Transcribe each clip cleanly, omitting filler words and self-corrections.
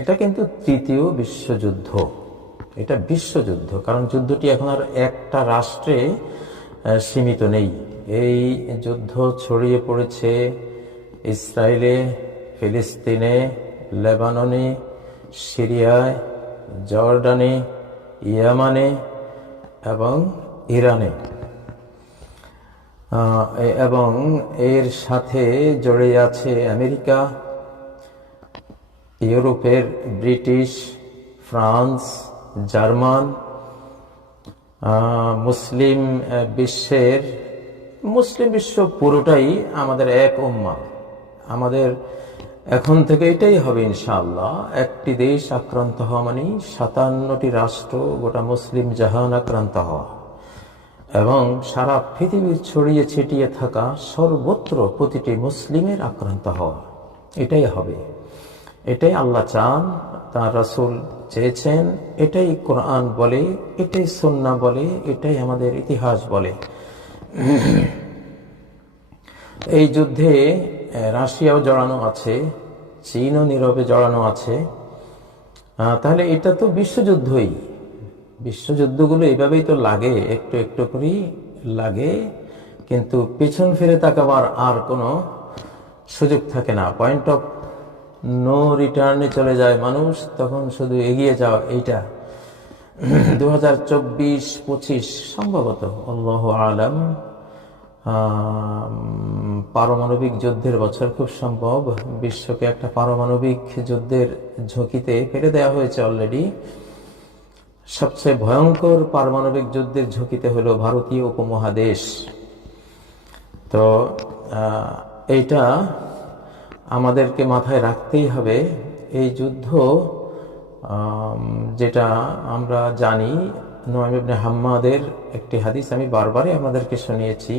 এটা কিন্তু তৃতীয় বিশ্বযুদ্ধ, এটা বিশ্বযুদ্ধ, কারণ যুদ্ধটি এখন আর একটা রাষ্ট্রে সীমিত নেই। এই যুদ্ধ ছড়িয়ে পড়েছে ইসরায়েলে, ফিলিস্তিনে, লেবাননে, সিরিয়ায়, জর্ডানে, ইয়ামানে এবং ইরানে, এবং এর সাথে জড়িয়ে আছে আমেরিকা, ইউরোপের ব্রিটিশ, ফ্রান্স, জার্মান, মুসলিম বিশ্ব পুরোটাই আমাদের এক উম্মাহ। আমাদের এখন থেকে এটাই হবে ইনশাআল্লাহ, একটি দেশ আক্রান্ত হওয়া মানে 57টি রাষ্ট্র, গোটা মুসলিম জাহান আক্রান্ত হওয়া, এবং সারা পৃথিবীর ছড়িয়ে ছিটিয়ে থাকা সর্বত্র প্রতিটি মুসলিমের আক্রান্ত হওয়া। এটাই হবে, এটাই আল্লাহ চান, তার রাসূল চেয়েছেন, এটাই কোরআন বলে, এটাই সুন্নাহ বলে, এটাই আমাদের ইতিহাস বলে। এই যুদ্ধে রাশিয়াও জড়ানো আছে, চীনও নীরবে জড়ানো আছে। তাহলে এটা তো বিশ্বযুদ্ধই। বিশ্বযুদ্ধগুলো এইভাবেই তো লাগে, একটু একটু করেই লাগে, কিন্তু পেছন ফিরে তাকাবার আর কোনো সুযোগ থাকে না। পয়েন্ট অফ নো রিটার্নে চলে যায় মানুষ, তখন শুধু এগিয়ে যাওয়া। এইটা 2024-25 সম্ভবত, আল্লাহু আলাম, পারমাণবিক যুদ্ধের বছর খুব সম্ভব। বিশ্বকে একটা পারমাণবিক যুদ্ধের ঝুঁকিতে ফেলে দেওয়া হয়েছে অলরেডি। সবচেয়ে ভয়ঙ্কর পারমাণবিক যুদ্ধের ঝুঁকিতে হলো ভারতীয় উপমহাদেশ। তো এইটা আমাদেরকে মাথায় রাখতেই হবে। এই যুদ্ধ, যেটা আমরা জানি, নুআইম ইবনে হাম্মাদের একটি হাদিস আমি বারবারই আপনাদেরকে শুনিয়েছি,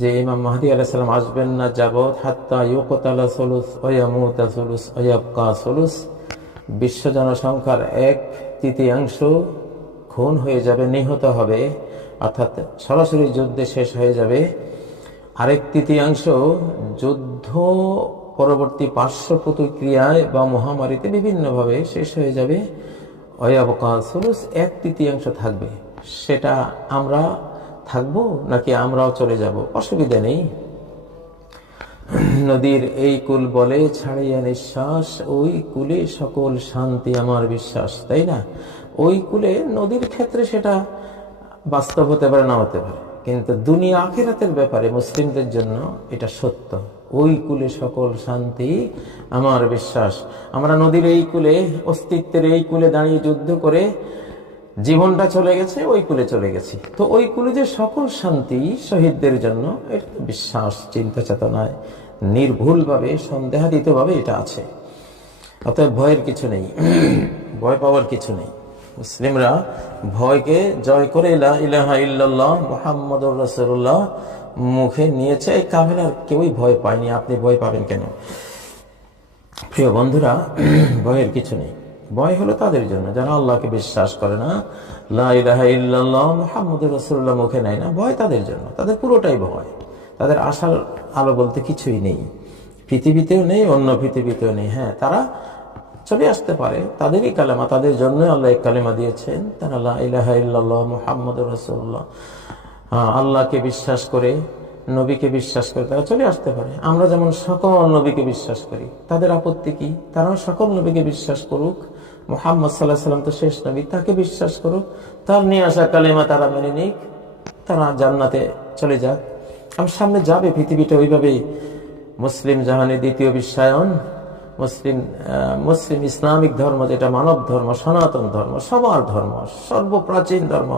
যে ইমাম মাহদী আলাইহিস সালাম আসবেন না যাবত হাত্তা ইউকতালা সুলুস ওয়া ইয়ামুতা সুলুস ওয়া ইয়াবকা সুলুস। বিশ্ব জনসংখ্যার 1/3 খুন হয়ে যাবে, নিহত হবে, অর্থাৎ সরাসরি যুদ্ধে শেষ হয়ে যাবে। 1/3 যুদ্ধ পরবর্তী পার্শ্ব প্রতিক্রিয়ায় বা মহামারীতে বিভিন্নভাবে শেষ হয়ে যাবে। ওয়ায়াবকা সুলুস, 1/3 থাকবে। সেটা আমরা থাকবো নাকি আমরাও চলে যাব, অসুবিধা নেই। নদীর এই কূল বলে ছাড়িয়া নিঃশ্বাস, ওই কূলে সকল শান্তি আমার বিশ্বাস, তাই না? ওই কূলে, নদীর ক্ষেত্রে সেটা বাস্তব হতে পারে, না হতে পারে, কিন্তু দুনিয়া আখিরাতের ব্যাপারে মুসলিমদের জন্য এটা সত্য। ওই কূলে সকল শান্তি আমার বিশ্বাস। আমরা নদীর এই কূলে, অস্তিত্বের এই কূলে দাঁড়িয়ে যুদ্ধ করে জীবনটা চলে গেছে, ওই কূলে চলে গেছি। তো ওই কূলে যে সকল শান্তি শহীদদের জন্য, এটা বিশ্বাস, চিন্তা চেতনায় নির্ভুলভাবে, সন্দেহাতীতভাবে এটা আছে। অতএব ভয়ের কিছু নেই, ভয় পাওয়ার কিছু নেই। মুসলিমরা ভয়কে জয় করে লা ইলাহা ইল্লাল্লাহ মুহাম্মাদুর রাসূলুল্লাহ মুখে নিয়েছে। এই কাফেলার কেউই ভয় পায়নি, আপনি ভয় পাবেন কেন? প্রিয় বন্ধুরা, ভয়ের কিছু নেই। ভয় হলো তাদের জন্য যারা আল্লাহকে বিশ্বাস করে না, লা ইলাহা ইল্লাল্লাহ মুহাম্মাদুর রাসূলুল্লাহ মুখে নেয় না। ভয় তাদের জন্য, তাদের পুরোটাই ভয়। তাদের আশার আলো বলতে কিছুই নেই, পৃথিবীতেও নেই, অন্য পৃথিবীতেও নেই। হ্যাঁ, তারা চলে আসতে পারে, তাদেরই কালেমা, তাদের জন্য আল্লাহ এক কালেমা দিয়েছেন, তারা লা ইলাহা ইল্লাল্লাহ মুহাম্মাদুর রাসূলুল্লাহ আল্লাহকে বিশ্বাস করে, নবীকে বিশ্বাস করে তারা চলে আসতে পারে। আমরা যেমন সকল নবীকে বিশ্বাস করি, তাদের আপত্তি কি? তারাও সকল নবীকে বিশ্বাস করুক, মুহাম্মদ সাল্লাল্লাহু আলাইহি ওয়াসাল্লাম তো শেষ নবী, তাকে বিশ্বাস করুক, তার নিয়ে আসা কালেমা তারা মেনে নিক, তারা জান্নাতে চলে যাক। আমার সামনে যাবে পৃথিবীটা ওইভাবেই। মুসলিম জাহানের দ্বিতীয় বিশ্বায়ন, মুসলিম ইসলামিক ধর্ম, যেটা মানব ধর্ম, সনাতন ধর্ম, সবার ধর্ম, সর্বপ্রাচীন ধর্ম,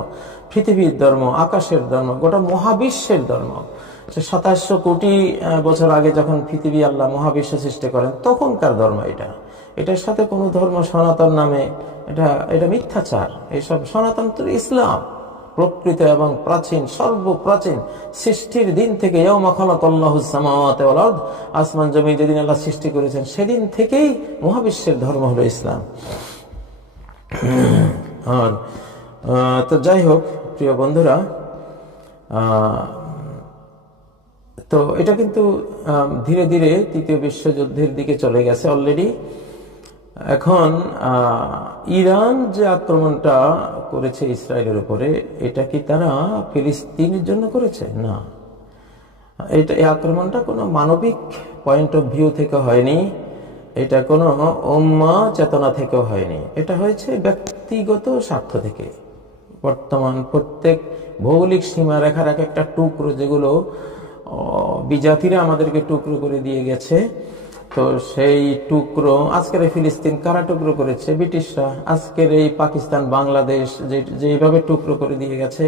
পৃথিবীর ধর্ম, আকাশের ধর্ম, গোটা মহাবিশ্বের ধর্ম। 2700 কোটি বছর আগে যখন পৃথিবী আল্লাহ মহাবিশ্ব সৃষ্টি করেন, তখনকার ধর্ম এটা। এটার সাথে কোনো ধর্ম সনাতন নামে, এটা মিথ্যাচার। এইসব সনাতন তো ইসলাম, প্রকৃত এবং প্রাচীন, সর্বপ্রাচীন, সৃষ্টির দিন থেকে, ইয়াউমা খালাকাল্লাহুস সামাওয়াতি ওয়াল আরদ, আসমান জমি যেদিন আল্লাহ সৃষ্টি করেছেন সেদিন থেকেই মহাবিশ্বের ধর্ম হলো ইসলাম। আর তো যাই হোক প্রিয় বন্ধুরা, তো এটা কিন্তু ধীরে ধীরে তৃতীয় বিশ্বযুদ্ধের দিকে চলে গেছে অলরেডি। এখন ইরান যে আক্রমণটা করেছে ইসরায়েলের উপরে, এটা কি তারা ফিলিস্তিনের জন্য করেছে? না, এই আক্রমণটা কোনো মানবিক পয়েন্ট অফ ভিউ থেকে হয়নি, এটা কোনো উম্মাহ চেতনা থেকেও হয়নি, এটা হয়েছে ব্যক্তিগত স্বার্থ থেকে। বর্তমান প্রত্যেক ভৌগোলিক সীমারেখার এক একটা টুকরো, যেগুলো বিজাতিরা আমাদেরকে টুকরো করে দিয়ে গেছে, তো সেই টুকরো আজকের এই ফিলিস্তিন কারা টুকরো করেছে? ব্রিটিশরা। আজকের এই পাকিস্তান, বাংলাদেশ যেভাবে টুকরো করে দিয়ে গেছে,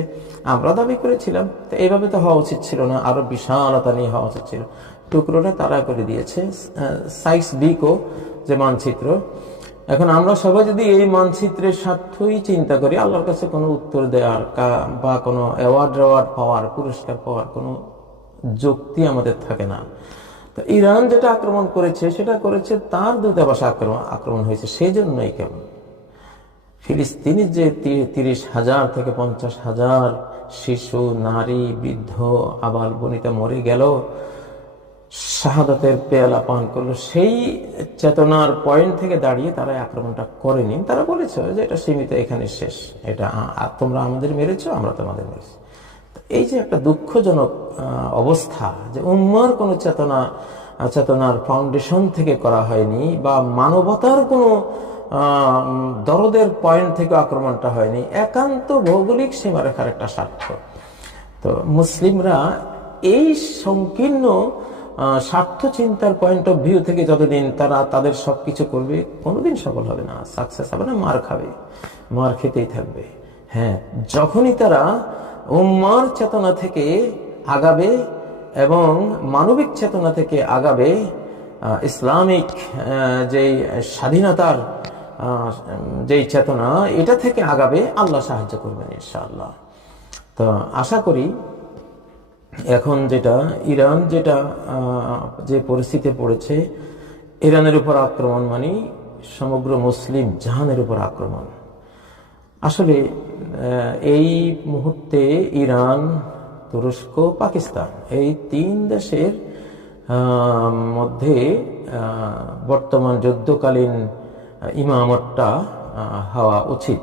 আমরা দাবি করেছিলাম তো এইভাবে তো হওয়া উচিত ছিল না, আরো বিশালতা নিয়ে হওয়া উচিত ছিল। টুকরোটা তারা করে দিয়েছে। সাইক্স বিকো যে মানচিত্র, এখন আমরা সবাই যদি এই মানচিত্রের স্বার্থই চিন্তা করি, আল্লাহর কাছে কোনো উত্তর দেওয়ার বা কোনো অ্যাওয়ার্ড পাওয়ার, পুরস্কার পাওয়ার কোনো যুক্তি আমাদের থাকে না। তো ইরান যেটা আক্রমণ করেছে, সেটা করেছে তার দূতাবাসে আক্রমণ হয়েছে, সেই জন্যই। কেমন ফিলিস্তিনের যে 30,000 থেকে 50,000 শিশু, নারী, বৃদ্ধ, আবাল বনিতা মরে গেল, শাহাদাতের পেয়ালা পান করলো, সেই চেতনার পয়েন্ট থেকে দাঁড়িয়ে তারা আক্রমণটা করেনি। তারা বলেছে যে এটা সীমিত, এখানে শেষ, এটা তোমরা আমাদের মেরেছো, আমরা তোমাদের মেরেছি। এই যে একটা দুঃখজনক অবস্থা, যে উম্মার কোনো চেতনার ফাউন্ডেশন থেকে করা হয়নি, বা মানবতার কোনো দরদের পয়েন্ট থেকে আক্রমণটা হয়নি, একান্ত ভৌগোলিক সীমারেখার একটা স্বার্থ। তো মুসলিমরা এই সংকীর্ণ স্বার্থ চিন্তার পয়েন্ট অফ ভিউ থেকে যতদিন তারা তাদের সবকিছু করবে, কোনোদিন সফল হবে না, সাকসেস হবে না, মার খাবে, মার খেতেই থাকবে। হ্যাঁ, যখনই তারা উম্মার চেতনা থেকে আগাবে এবং মানবিক চেতনা থেকে আগাবে, ইসলামিক যেই স্বাধীনতার যেই চেতনা, এটা থেকে আগাবে, আল্লাহ সাহায্য করবেন ইনশাআল্লাহ। তো আশা করি এখন ইরান যে পরিস্থিতি পড়েছে, ইরানের উপর আক্রমণ মানে সমগ্র মুসলিম জাহানের উপর আক্রমণ। আসলে এই মুহূর্তে ইরান, তুরস্ক, পাকিস্তান, এই 3 দেশের মধ্যে বর্তমান যুদ্ধকালীন ইমামতটা হওয়া উচিত।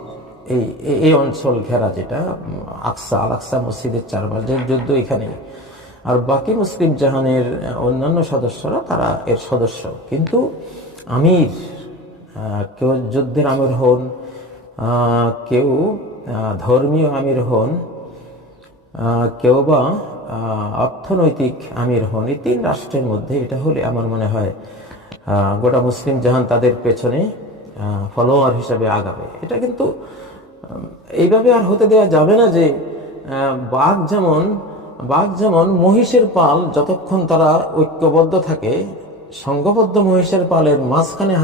এই অঞ্চল ঘেরা, যেটা আল আকসা মসজিদের চারপাশ যে যুদ্ধ, এখানে। আর বাকি মুসলিম জাহানের অন্যান্য সদস্যরা তারা এর সদস্য, কিন্তু আমির, কেউ যুদ্ধের আমির হন, কেউ ধর্মীয় আমির হন, কেউ বা অর্থনৈতিক আমির হন, এই 3 রাষ্ট্রের মধ্যে এটা হলে আমার মনে হয় গোটা মুসলিম জাহান তাদের পেছনে ফলোয়ার হিসাবে আগাবে। এটা কিন্তু এইভাবে আর হতে দেওয়া যাবে না যে বাঘ যেমন মহিষের পাল, যতক্ষণ তারা ঐক্যবদ্ধ থাকে, সংঘবদ্ধ মহিষের পালের মাঝখানে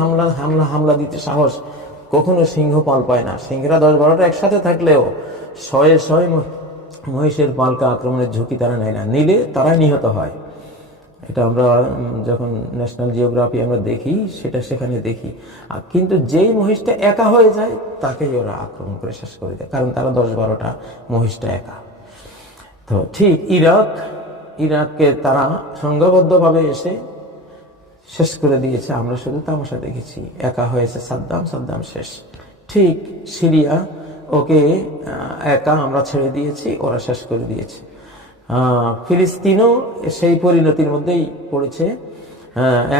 হামলা দিতে সাহস কখনো সিংহ পাল পায় না। সিংহরা 10-12টা একসাথে থাকলেও 100 মহিষের পালকে আক্রমণের ঝুঁকি তারা নেয় না, নিলে তারাই নিহত হয়। এটা আমরা যখন ন্যাশনাল জিওগ্রাফি আমরা দেখি, সেখানে দেখি। কিন্তু যেই মহিষটা একা হয়ে যায়, তাকেই ওরা আক্রমণ করে শেষ করে দেয়, কারণ তারা 10-12টা মহিষটা একা। তো ঠিক ইরাককে তারা সংঘবদ্ধভাবে এসে শেষ করে দিয়েছে। আমরা শুধু তামাশা দেখেছি, একা হয়েছে সাদ্দাম শেষ। ঠিক সিরিয়া, ওকে একা আমরা ছেড়ে দিয়েছি, ওরা শেষ করে দিয়েছে। ফিলিস্তিনও সেই পরিণতির মধ্যেই পড়েছে,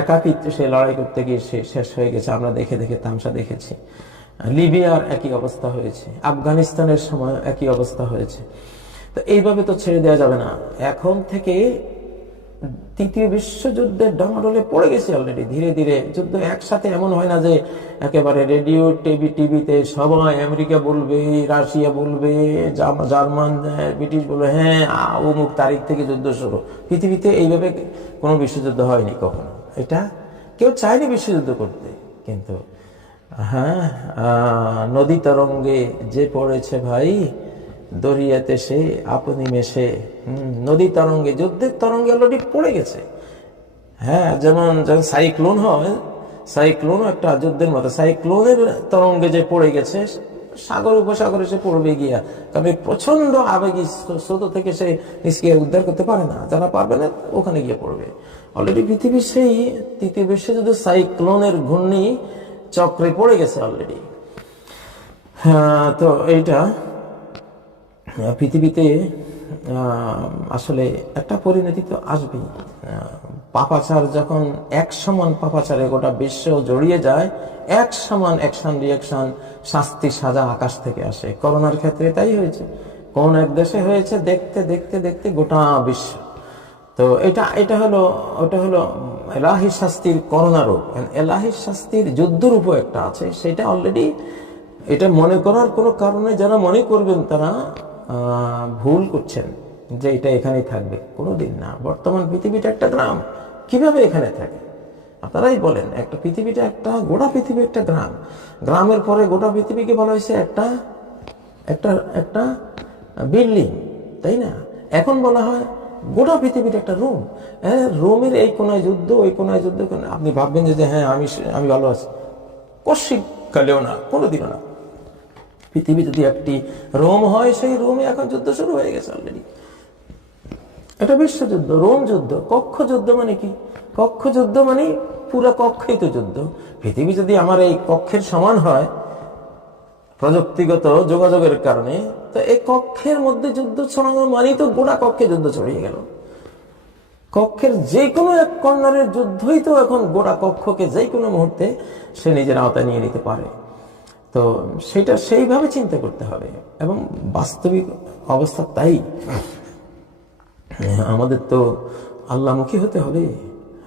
একাকিত্বে সে লড়াই করতে গিয়ে সে শেষ হয়ে গেছে। আমরা দেখে তামাশা দেখেছি। লিবিয়ার একই অবস্থা হয়েছে, আফগানিস্তানের সময় একই অবস্থা হয়েছে। তো এইভাবে তো ছেড়ে দেওয়া যাবে না। এখন থেকে 3য় বিশ্বযুদ্ধের ডামাডোলে পড়ে গেছে অলরেডি। ধীরে ধীরে যুদ্ধ একসাথে এমন হয় না যে একেবারে রেডিও টিভিতে সবাই, আমেরিকা বলবে, রাশিয়া বলবে, জার্মান, ব্রিটিশ বলবে, হ্যাঁ অমুক তারিখ থেকে যুদ্ধ শুরু। পৃথিবীতে এইভাবে কোনো বিশ্বযুদ্ধ হয়নি কখনো। এটা কেউ চায়নি বিশ্বযুদ্ধ করতে, কিন্তু হ্যাঁ, নদী তরঙ্গে যে পড়েছে ভাই, দরিয়াতে সে আপনি মেশে। নদী তরঙ্গে, যুদ্ধের তরঙ্গে অলরেডি পড়ে গেছে। হ্যাঁ, যেমন সাইক্লোন হয়, সাইক্লোন একটা যুদ্ধের মতো, সাইক্লোনের তরঙ্গে যে পড়ে গেছে, সাগর উপসাগরে সে পড়বে গিয়া, কারণ প্রচন্ড আবেগী স্রোত থেকে সে নিজকে উদ্ধার করতে পারে না। যারা পারবে না, ওখানে গিয়ে পড়বে। অলরেডি পৃথিবীর সেই 3য় বিশ্বযুদ্ধ সাইক্লোনের ঘূর্ণি চক্রে পড়ে গেছে অলরেডি। হ্যাঁ, তো এইটা পৃথিবীতে আসলে একটা পরিণতি তো আসবেই। পাপাচার যখন এক সমান পাপাচারে গোটা বিশ্ব জড়িয়ে যায়, এক সমান অ্যাকশন রিয়াকশন, শাস্তি সাজা আকাশ থেকে আসে। করোনার ক্ষেত্রে তাই হয়েছে, কোন এক দেশে হয়েছে, দেখতে দেখতে দেখতে গোটা বিশ্ব। তো এটা হলো এলাহি শাস্তির করোনা রূপ। এলাহি শাস্তির যুদ্ধরূপও একটা আছে, সেটা অলরেডি। এটা মনে করার কোনো কারণে যারা মনে করবেন তারা ভুল করছেন যে এটা এখানেই থাকবে, কোনোদিন না। বর্তমান পৃথিবীটা একটা গ্রাম, কিভাবে এখানে থাকে? আপনারাই বলেন, একটা পৃথিবীটা একটা গোটা পৃথিবী একটা গ্রাম, গ্রামের পরে গোটা পৃথিবীকে বলা হয়েছে একটা একটা একটা বিল্ডিং, তাই না? এখন বলা হয় গোটা পৃথিবীটা একটা রুম। রুমের এই কোনায় যুদ্ধ, ওই কোনায় যুদ্ধ। আপনি ভাববেন যে হ্যাঁ আমি ভালো আছি, কশিক কালেও না, কোনোদিনও না। পৃথিবী যদি একটি রোম হয়, সেই রোমে এখন যুদ্ধ শুরু হয়ে গেছে অলরেডি। এটা বিশ্বযুদ্ধ, রোম যুদ্ধ। কক্ষ যুদ্ধ মানে কি? কক্ষ যুদ্ধ মানে পুরো কক্ষই তো যুদ্ধ। পৃথিবী যদি আমার এই কক্ষের সমান হয় প্রযুক্তিগত যোগাযোগের কারণে, তো এই কক্ষের মধ্যে যুদ্ধ ছড়ানো মানে তো গোটা কক্ষে যুদ্ধ ছড়িয়ে গেল। কক্ষের যে কোনো এক কর্নারের যুদ্ধই তো এখন গোটা কক্ষকে যে কোনো মুহূর্তে সে নিজের আওতায় নিয়ে নিতে পারে। তো সেটা সেইভাবে চিন্তা করতে হবে, এবং বাস্তবিক অবস্থা তাই। আমাদের তো আল্লাহমুখী হতে হবে।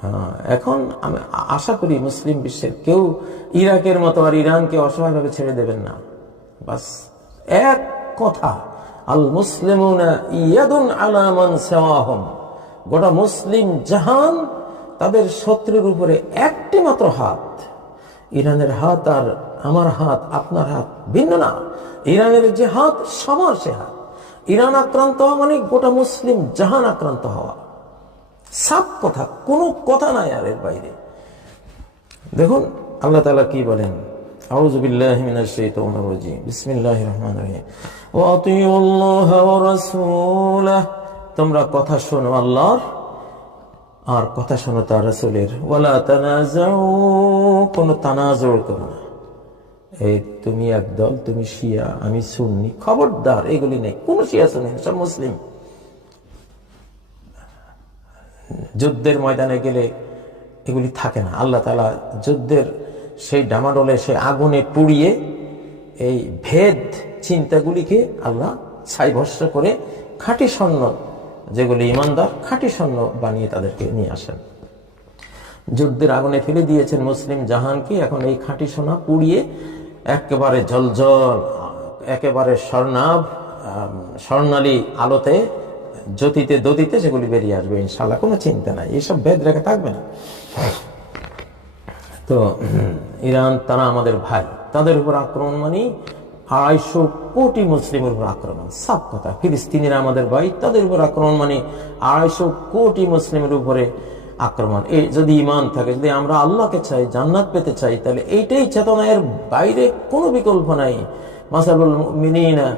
হ্যাঁ, এখন আমি আশা করি মুসলিম বিশ্বের কেউ ইরাকের মতো আর ইরানকে অসহায়ভাবে ছেড়ে দেবেন না। বাস এক কথা, আল মুসলিমুনা ইয়াদুন আলা মান সাওয়াহুম। গোটা মুসলিম জাহান তাদের শত্রুর উপরে একটি মাত্র হাত। ইরানের হাত আর আমার হাত, আপনার হাত ভিন্ন না। ইরানের যে হাত, সবার সে হাত। ইরান আক্রান্ত হওয়া মানে গোটা মুসলিম জাহান আক্রান্ত হওয়া। সাফ কথা, কোনো কথা নাই আর এর বাইরে। দেখুন আল্লাহ তাআলা কি বলেন, আউযু বিল্লাহি মিনাশ শাইতানির রাজীম, বিসমিল্লাহির রহমানির রহিম, ওয়া আতিউল্লাহ ওয়া রাসূলাহ। তোমরা কথা শোনো আল্লাহর আর কথা শোনো তার রাসূলের। ওয়ালা তানাজাউ, কোনো তানাজুর করো না। এই তুমি একদল, তুমি শিয়া, আমি সুন্নি, খবরদার এগুলি নেই। কোন শিয়া সুন্নি, সব মুসলিম। যুদ্ধের ময়দানে গেলে এগুলি থাকে না। আল্লাহ তাআলা যুদ্ধের সেই ডামাডোলে, সেই আগুনে পুড়িয়ে এই ভেদ চিন্তাগুলিকে আল্লাহ ছাই ভস্ম করে খাঁটি স্বর্ণ, যেগুলি ইমানদার, খাঁটি স্বর্ণ বানিয়ে তাদেরকে নিয়ে আসেন। যুদ্ধের আগুনে ফেলে দিয়েছেন মুসলিম জাহানকে। এখন এই খাঁটি সোনা পুড়িয়ে একেবারে জলজল, একেবারে স্বর্ণালী আলোতে, জ্যোতিতে দতিতে সেগুলি বেরিয়ে আসবে ইনশাআল্লাহ, কোনো চিন্তা নাই। এইসব ভেদ রেখে থাকবে না। তো ইরান, তারা আমাদের ভাই, তাদের উপর আক্রমণ মানে 250 কোটি মুসলিমের উপর আক্রমণ, সাফ কথা। ফিলিস্তিনিরা আমাদের ভাই, তাদের উপর আক্রমণ মানে 250 কোটি মুসলিমের উপরে আক্রমণ। এই যদি ঈমান থাকে, যদি আমরা আল্লাহকে চাই, জান্নাত পেতে চাই, তাহলে এইটাই চেতনা, এর বাইরে কোনো বিকল্প নাই। মাসালুল মুমিনিনা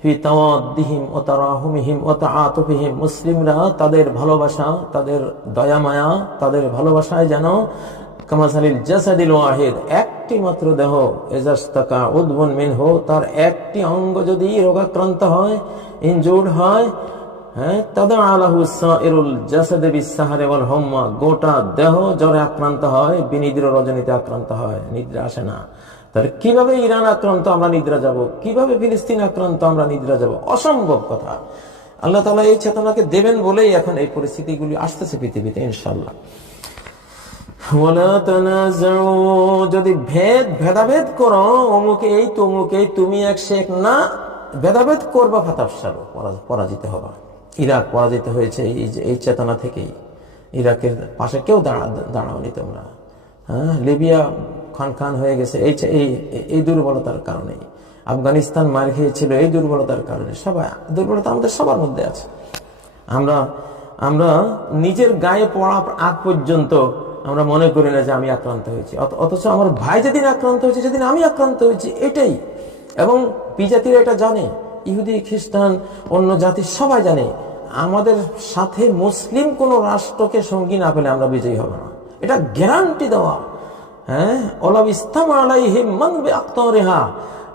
ফি তাওয়াদ্দিহিম ওয়া তারাহুমিহিম ওয়া তাআতুফিহিম। মুসলিমরা তাদের ভালোবাসা, তাদের দয়া মায়া, তাদের ভালোবাসায় যেন কামাসালিল জাসাদিল ওয়াহিদ, একটি মাত্র দেহ, ইজাস্তাকা উদবুন মিনহু, তার একটি অঙ্গ যদি রোগাক্রান্ত হয়, ইনজুর্ড হয়, হ্যাঁ, তাদা আলাহু সাইরুল জাসাদি বিসসাহারি ওয়াল হুম্মা, গোটা দেহ জ্বরে আক্রান্ত হয়, বিনিদ্র রজনীতে আক্রান্ত হয়, নিদ্রা আসে না। তাহলে কিভাবে ইরান আক্রান্ত আমরা নিদ্রা যাব? কিভাবে ফিলিস্তিন আক্রান্ত আমরা নিদ্রা যাব? অসম্ভব কথা। আল্লাহ তাআলা এই চেতনাকে দেবেন বলেই এখন এই পরিস্থিতিগুলি আসতেছে পৃথিবীতে ইনশাআল্লাহ। ওয়ালা তানাজাউ, যদি ভেদাভেদ করো, অমুকে এই তমুকে, তুমি এক সে এক না, ভেদাভেদ করবা, ফাতাফশালু, পরাজিত হবা। ইরাক পরাজিত হয়েছে এই চেতনা থেকেই। ইরাকের পাশে কেউ দাঁড়াওনি তোমরা। হ্যাঁ, লিবিয়া খান হয়ে গেছে এই দুর্বলতার কারণে। আফগানিস্তান মার খেয়েছিল এই দুর্বলতার কারণে। সবাই দুর্বলতা আমাদের সবার মধ্যে আছে। আমরা নিজের গায়ে পড়ার আগ পর্যন্ত আমরা মনে করি না যে আমি আক্রান্ত হয়েছি, অথচ আমার ভাই যেদিন আক্রান্ত হয়েছে, সেদিন আমি আক্রান্ত হয়েছি, এটাই। এবং বিজাতিরা এটা জানে, ইহুদি, খ্রিস্টান, অন্য জাতি সবাই জানে। আমাদের সাথে মুসলিম কোন রাষ্ট্রকে সঙ্গী না পেলে আমরা বিজয়ী হব না, এটা গ্যারান্টি দেওয়া। হ্যাঁ, ওলা ইস্তামা আলাইহিম মান বিআকতারিহা,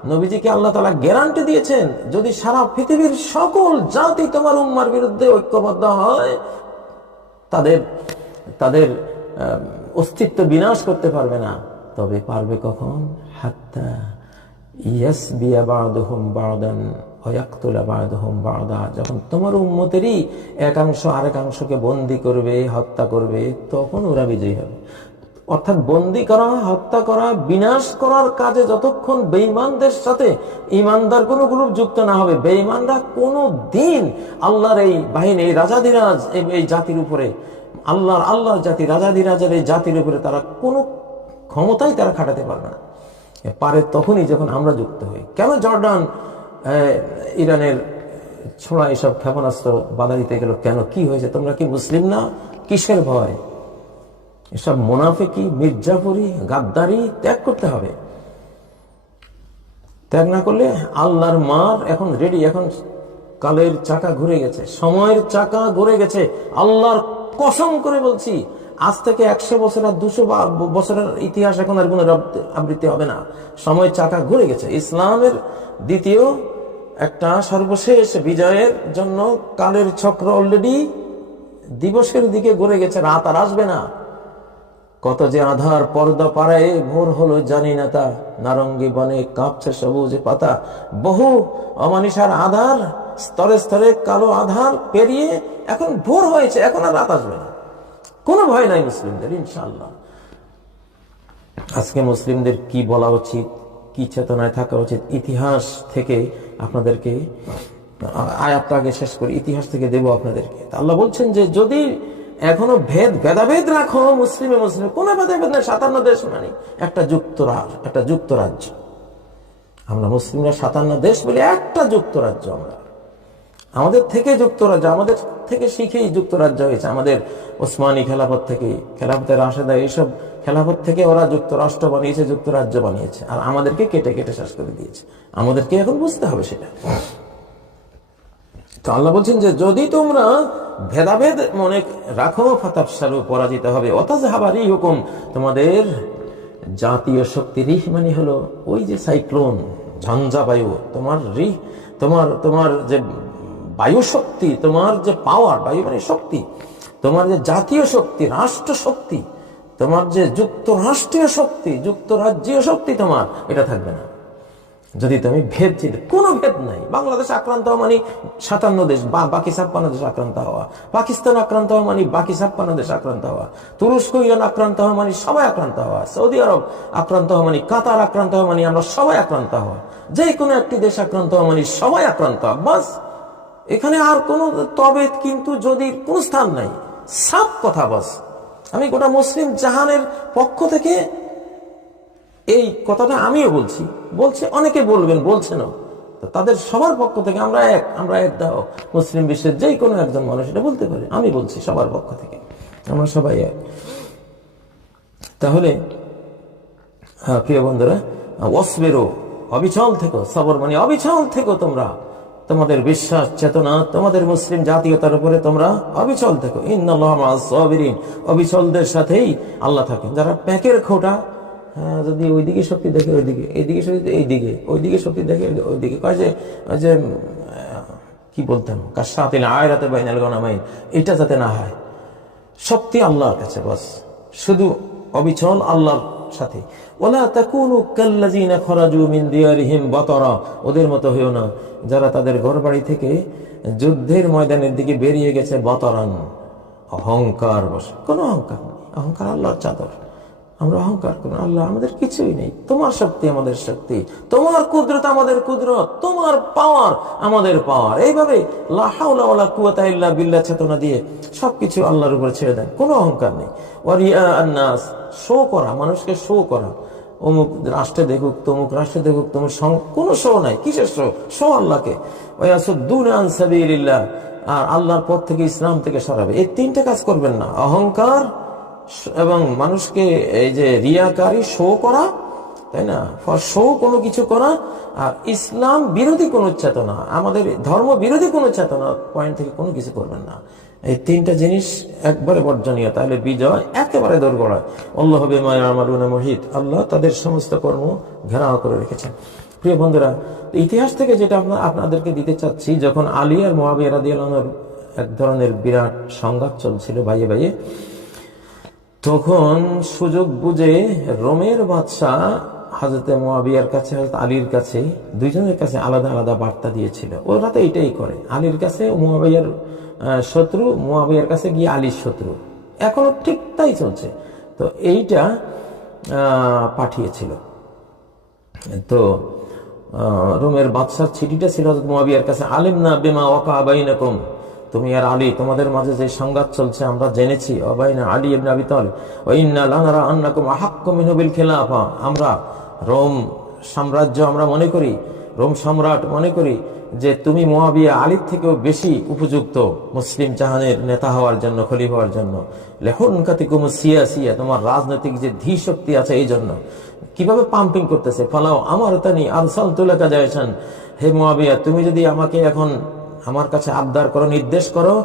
নবীজিকে আল্লাহ তাআলা গ্যারান্টি দিয়েছেন যদি সারা পৃথিবীর সকল জাতি তোমার উম্মার বিরুদ্ধে ঐক্যবদ্ধ হয়, তাদের তাদের অস্তিত্ব বিনাশ করতে পারবে না। তবে পারবে কখন? হাত্তা ইয়াসবিয়া বা'দুহুম বা'দান ওয়া ইয়াকতুলা বা'দুহুম বা'দা, যখন তোমার উম্মতেরই একাংশ আরেকাংশকে বন্দী করবে, হত্যা করবে, তখন ওরা বিজয়ী হবে। অর্থাৎ বন্দী করা, হত্যা করা, বিনাশ করার কাজে যতক্ষণ বেঈমানদের সাথে ঈমানদার কোন গ্রুপ যুক্ত না হবে, বেঈমানরা কোনো দিন আল্লাহর এই বাহিনী, এই রাজাধিরাজ এই জাতির উপরে, আল্লাহর জাতি, রাজাধিরাজের এই জাতির উপরে তারা কোনো ক্ষমতাই তারা খাটাতে পারবে না। পারে তখনই যখন আমরা যুক্ত হই। কেন জর্ডান ইরানের ছোড়া এসব ক্ষেপণাস্ত্র বাধা দিতে গেল? কেন? কি হয়েছে? তোমরা কি মুসলিম না? কিসের ভয়? এসব মুনাফিকি, মির্জাপুরি, গাদ্দারি ত্যাগ করতে হবে। ত্যাগ না করলে আল্লাহর মার এখন রেডি। এখন কালের চাকা ঘুরে গেছে, সময়ের চাকা ঘুরে গেছে। আল্লাহর কসম করে বলছি, আজ থেকে 100 বছর আর 200 বছরের ইতিহাস এখন আর পুনরাবৃত্তি হবে না। সময়ের চাকা ঘুরে গেছে। ইসলামের দ্বিতীয় একটা সর্বশেষ বিজয়ের জন্য কালের চক্র অলরেডি দিবসের দিকে ঘুরে গেছে। রাত আর আসবে না। কত যে আধার পর্দা পাড়ায় ভোর হলো জানি না তা, নারঙ্গী বনে কাঁপছে সবুজ পাতা। বহু অমানিসার আধার, স্তরে স্তরে কালো আধার পেরিয়ে এখন ভোর হয়েছে। এখন আর রাত আসবে না। কোনো ভয় নাই মুসলিমদের, ইনশাআল্লাহ। আজকে মুসলিমদের কি বলা উচিত, কি চেতনায় থাকা উচিত, ইতিহাস থেকে আপনাদেরকে আয়াতটা আগে শেষ করি, ইতিহাস থেকে দেব আপনাদেরকে। আল্লাহ বলছেন যে যদি এখনো ভেদাভেদ রাখো মুসলিমে কোনো ভেদাভেদ নেই। 57 দেশ মানে একটা যুক্তরাজ্য। আমরা মুসলিমরা 57 দেশ বলি একটা যুক্তরাজ্য। আমাদের থেকে যুক্তরাজ্য, আমাদের থেকে শিখেই যুক্তরাজ্য হয়েছে। আমাদের ওসমানী খেলাফত থেকে, খেলাফতের রাশেদা, এইসব খেলাফত থেকে ওরা যুক্তরাষ্ট্র বানিয়েছে, যুক্তরাজ্য বানিয়েছে, আর আমাদেরকে কেটে কেটে শেষ করে দিয়েছে। আমাদেরকে এখন বুঝতে হবে সেটা। তো আল্লাহ বলছেন যে যদি তোমরা ভেদাভেদ মনে রাখো, ফাতাফশালু, পরাজিত হবে, ওয়াতাযহাবা রিহুকুম, তোমাদের জাতীয় শক্তি, রিহ মানে হলো ওই যে সাইক্লোন, ঝঞ্ঝা বায়ু, তোমার রিহ, তোমার যে বায়ু শক্তি, তোমার যে পাওয়ার, বায়ু মানে শক্তি, তোমার যে জাতীয় শক্তি, রাষ্ট্র শক্তি, তোমার যে যুক্তরাষ্ট্রীয় শক্তি, যুক্তরাজ্যীয় শক্তি, তোমার এটা থাকবে না যদি তুমি ভেদ চিন্তা। কোনো ভেদ নাই। বাংলাদেশ আক্রান্ত হওয়া মানে 57 দেশ বা বাকি 56 দেশ আক্রান্ত হওয়া, পাকিস্তান আক্রান্ত হওয়া মানে বাকি 56 দেশ আক্রান্ত হওয়া, তুরস্ক ইরান আক্রান্ত হওয়া মানে সবাই আক্রান্ত হওয়া, সৌদি আরব আক্রান্ত হওয়া মানে, কাতার আক্রান্ত হওয়া মানে আমরা সবাই আক্রান্ত হওয়া, যে কোনো একটি দেশ আক্রান্ত হওয়া মানে সবাই আক্রান্ত হওয়া। বাস, এখানে আর কোনো তবে কিন্তু যদি কোন স্থান নাই। সাফ কথা। বাস, আমি গোটা মুসলিম জাহানের পক্ষ থেকে এই কথাটা আমিও বলছি, অনেকে বলবেন, বলছেনও, তাদের সবার পক্ষ থেকে আমরা এক দাও। মুসলিম বিশ্বের যে কোনো একজন মানুষ এটা বলতে পারে। আমি বলছি সবার পক্ষ থেকে, আমরা সবাই এক। তাহলে প্রিয় বন্ধুরা, ওয়াসবিরু, অবিচল থেকো, সবর মানে অবিচল থেকো তোমরা, তোমাদের বিশ্বাস চেতনা, তোমাদের মুসলিম জাতীয়তার উপরে তোমরা অবিচল থেকো। ইন্নাল্লাহা মা'আস সাবিরিন, অবিচলদের সাথেই আল্লাহ থাকেন। যারা প্যাকের খোটা, যদি ওইদিকে শক্তি দেখে ওইদিকে, এইদিকে শক্তি এইদিকে, ওইদিকে শক্তি দেখে ওইদিকে, কয় যে কি বলতাম, কাশাতিল আয়রাতে বাইনাল গনামাইন, এটা যাতে না হয়। শক্তি আল্লাহর কাছে, বাস, শুধু অবিচল আল্লাহর সাথে। ওয়ালা তাকুনু কাল্লাযিনা খারাজু মিন দিয়ারিহিম বাতারা, ওদের মতো হইও না যারা তাদের ঘরবাড়ি থেকে যুদ্ধের ময়দানের দিকে বেরিয়ে গেছে বাতারান, অহংকার বসে। কোনো অহংকার নেই, অহংকার আল্লাহর চাদর। আমরা অহংকার করি, আল্লাহ আমাদের কিছুই নেই, তোমার শক্তি আমাদের শক্তি, তোমার কুদরত আমাদের কুদরত, তোমার পাওয়ার আমাদের পাওয়ার। এইভাবে লা হাওলা ওয়ালা কুওয়াতা ইল্লা বিল্লাহ চেতনা দিয়ে সবকিছু আল্লাহর উপর ছেড়ে দেন। কোনো অহংকার নেই। ওয়া রিয়া আন-নাস, শো করা, মানুষকে শো করা, অমুক রাষ্ট্রে দেখুক, তমুক রাষ্ট্রে দেখুক, তোমার কোনো শো নাই। কিসের শো? শো আল্লাহকে। ওয়া ইয়াসুদ্দুনা আন সাবিলিল্লাহ, আর আল্লাহর পথ থেকে, ইসলাম থেকে সরাবে। এই তিনটা কাজ করবেন না, অহংকার এবং মানুষকে এই যে রিয়াকারী শো করা, তাই না, শো কোনো কিছু করা, আর ইসলাম বিরোধী কোনো চেতনা, আমাদের ধর্ম বিরোধী কোনো চেতনা পয়েন্ট থেকে কোনো কিছু করবেন না। এই তিনটা জিনিস একবারে বর্জনীয়, তাহলে বিজয় একেবারে দোরগোড়ায়। আল্লাহ বিমা ইয়ামালুনা মুহিত, আল্লাহ তাদের সমস্ত কর্ম ঘেরাও করে রেখেছেন। প্রিয় বন্ধুরা, ইতিহাস থেকে যেটা আপনাদেরকে দিতে চাচ্ছি, যখন আলী আর মুআবিয়া রাদিয়াল্লাহু আনহুর এক ধরনের বিরাট সংঘাত চলছিল ভাইয়ে ভাইয়ে, তখন সুযোগ বুঝে রোমের বাদশাহ হযরত মুআবিয়ার কাছে, হযরত আলীর কাছে, দুইজনের কাছে আলাদা আলাদা বার্তা দিয়েছিল। ওরা তো এইটাই করে, আলীর কাছে মুআবিয়ার শত্রু, মুআবিয়ার কাছে গিয়ে আলীর শত্রু, এখনো ঠিক তাই চলছে। তো এইটা পাঠিয়েছিল। তো রোমের বাদশার চিঠিটা ছিল হযরত মুআবিয়ার কাছে, আলিমনা বিমা ওয়াকা বাইনাকুম, তুমি আর আলী, তোমাদের মাঝে যে সংঘাত চলছে আমরা জেনেছি, ওয়াবাইনা আলী ইবনে আবি তালিব ওয়া ইন্না লানারা আন্নাকুম আহাক্কু মিনহু বিল খিলাফা, আমরা রোম সাম্রাজ্য, আমরা মনে করি, রোম সম্রাট মনে করি যে তুমি মুআবিয়া আলীর থেকেও বেশি উপযুক্ত মুসলিম জাহানের নেতা হওয়ার জন্য, খলিফা হওয়ার জন্য। লিহুনকাতিকুম সিয়াসিয়া, তোমার রাজনৈতিক যে ধী শক্তি আছে এই জন্য। কিভাবে পাম্পিং করতেছে, ফালাও আমারতানি আরসালতু লাকা জায়শান, হে মুআবিয়া তুমি যদি আমাকে এখন আমার কাছে আবদার করো, নির্দেশ করো,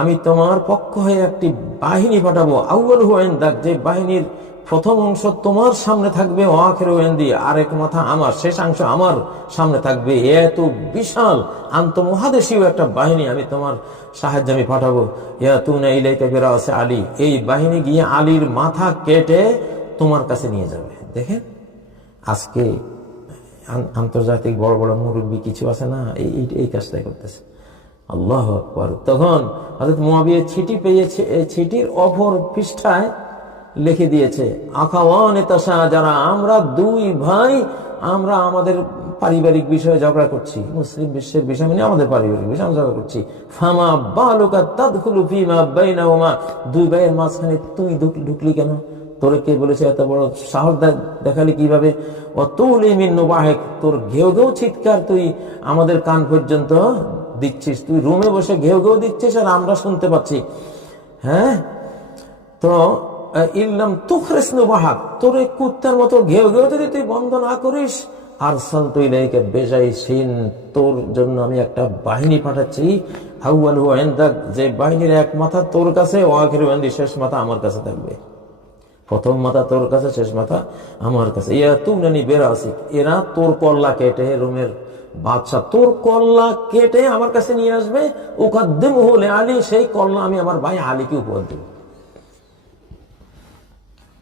আমি তোমার পক্ষ হয়ে একটি বাহিনী পাঠাবো। আউয়ালুহু ইনদাক, যে বাহিনীর প্রথম অংশ তোমার সামনে থাকবে, ওয়াখিরু ইনদি, আরেক মাথা আমার, শেষাংশ আমার সামনে থাকবে। এত বিশাল আন্তঃমহাদেশীয় একটা বাহিনী আমি তোমার সাহায্যে আমি পাঠাবো। ইয়াতুনা ইলাইকা বিরাসি আলী, এই বাহিনী গিয়ে আলীর মাথা কেটে তোমার কাছে নিয়ে যাবে। দেখেন আজকে আন্তর্জাতিক বড় বড় মুরব্বী কিছু আছে না, এই কাজটাই করতেছে। আল্লাহু আকবার। তখন হযরত মুআবিয়া চিঠি পেয়েছে, এই চিঠির অপর পৃষ্ঠায় লিখে দিয়েছে, আখাওয়ান তাশা, যারা আমরা দুই ভাই, আমরা আমাদের পারিবারিক বিষয়ে ঝগড়া করছি, মুসলিম বিশ্বের বিষয় মানে আমাদের পারিবারিক বিষয়ে ঝগড়া করছি। ফামা বালুকা তাদখুলু ফিমা বাইনাহুমা, দুই ভাইয়ের মাঝখানে তুই ঢুকলি কেন? তোরে কে বলেছে? এত বড় সাহস দেখালি কিভাবে? ও তুলি মিন নুবাহিক, তোর ঘেউ ঘেউ চিৎকার তুই আমাদের কান পর্যন্ত দিচ্ছিস, তুই রুমে বসে ঘেউ ঘেউ দিচ্ছিস আর আমরা শুনতে পাচ্ছি। হ্যাঁ, তো ইল্লাম তুখরিস নুবাহাক, তোর এই কুত্তার মতো ঘেউ ঘেউ যদি তুই বন্ধ না করিস, আরসালতু ইলাইকা বিজাইশিন, তোর জন্য আমি একটা বাহিনী পাঠাচ্ছি। আউয়ালুহু ইনদাক, যে বাহিনীর এক মাথা তোর কাছে, ওয়াখিরু ইনদি, শেষ মাথা আমার কাছে থাকবে। প্রথম মাথা তোর কাছে, শেষ মাথা আমার কাছে। ইয়াতুনানি বিরাসিক, এরা তোর কল্লা কেটে, রোমের বাদশা তোর কল্লা কেটে আমার কাছে নিয়ে আসবে। উকাদ্দিমুহু লিআলী, সেই কল্লা আমি আমার ভাই আলীকে উপহার দেব।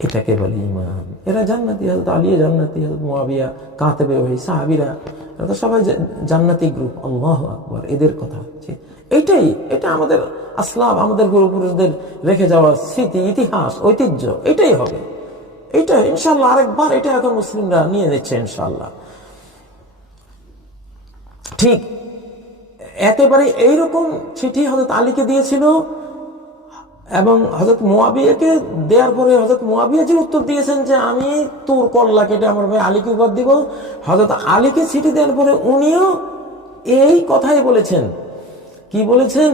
এটাকে বলে ঈমান। এরা জান্নাতি, হযরত আলী জান্নাতি, হযরত মুআবিয়া, কাতেবে ওহী, সাহাবীরা, এরা তো সবাই জান্নাতি গ্রুপ। আল্লাহু আকবার। এদের কথা হচ্ছে এটা আমাদের আসলাফ, আমাদের পূর্বপুরুষদের রেখে যাওয়া স্মৃতি, ইতিহাস, ঐতিহ্য, এটাই হবে। এটা ইনশাআল্লাহ আরেকবার এটা এখন মুসলিমরা নিয়ে নিচ্ছে ইনশাআল্লাহ। ঠিক একেবারে এইরকম চিঠি হযরত আলীকে দিয়েছিল, এবং হযরত মুআবিয়াকে দেওয়ার পরে হযরত মুআবিয়া যে উত্তর দিয়েছেন যে আমি তোর কল্লা কেটে আমার ভাই আলীকে উপহার দিব, হযরত আলীকে চিঠি দেওয়ার পরে উনিও এই কথাই বলেছেন। কি বলেছেন?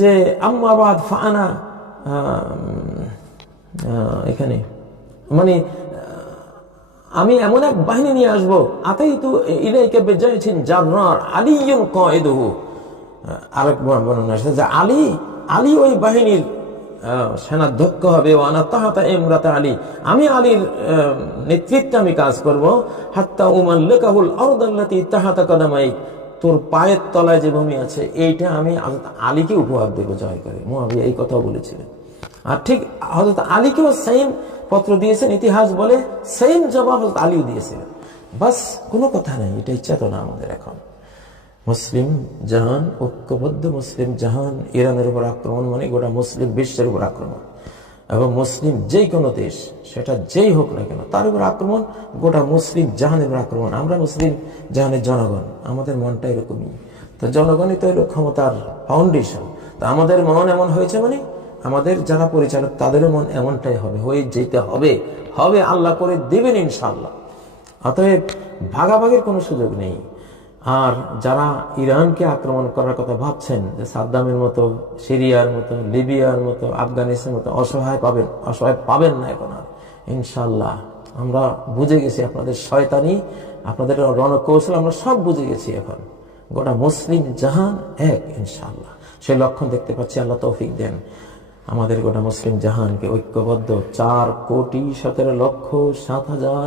যে আম্মা বাদ ফানা, এখানে মানে আমি এমন এক বাহিনী নিয়ে আসবো, আতাইতু ইলাইকা বিজাইশিন জাররার আলিয়ুন কায়েদুহু। আরেক বর্ণনা আছে যে আলী ওই বাহিনীর সেনাধ্যক্ষ হবে। ওয়ানা তাহাতা ইমরাত আলী, আমি আলীর নেতৃত্বে আমি কাজ করব। হাত্তা উমাল্লিকাহুল আরদাল্লাতী তাহাতা কদামাইক, তোর পায়ের তলায় যে ভূমি আছে এইটা আমি আলীকে উপহার দেব জয় করে। মুআবিয়া এই কথা বলেছিলেন। আর ঠিক হযরত আলীকেও সেম পত্র দিয়েছেন, ইতিহাস বলে সেম জবাব হযরত আলীও দিয়েছিলেন। বাস, কোনো কথা নেই, এটাই চেতনা আমাদের এখন। মুসলিম জাহান, ঐক্যবদ্ধ মুসলিম জাহান, ইরানের উপর আক্রমণ মানে গোটা মুসলিম বিশ্বের উপর আক্রমণ, এবং মুসলিম যেই কোনো দেশ সেটা যেই হোক না কেন তার উপর আক্রমণ, গোটা মুসলিম জাহানের উপর আক্রমণ। আমরা মুসলিম জাহানের জনগণ, আমাদের মনটা এরকমই। তো জনগণই তো হলো ক্ষমতার ফাউন্ডেশন। তো আমাদের মন এমন হয়েছে মানে আমাদের যারা পরিচালক তাদেরও মন এমনটাই হবে, হয়ে যেতে হবে, আল্লাহ করে দেবেন ইনশাআল্লাহ। অতএব ভাগাভাগির কোনো সুযোগ নেই। আর যারা ইরানকে আক্রমণ করার কথা ভাবছেন, যে সাদ্দামের মতো, সিরিয়ার মতো, লিবিয়ার মতো, আফগানিস্তানের মতো অসহায় পাবেন না এখন আর ইনশাআল্লাহ। আমরা বুঝে গেছি আপনাদের শয়তানি, আপনাদের রণকৌশল আমরা সব বুঝে গেছি। এখন গোটা মুসলিম জাহান এক ইনশাআল্লাহ। সে লক্ষণ দেখতে পাচ্ছি। আল্লাহ তৌফিক দেন আমাদের গোটা মুসলিম জাহানকে ঐক্যবদ্ধ 4,17,07,000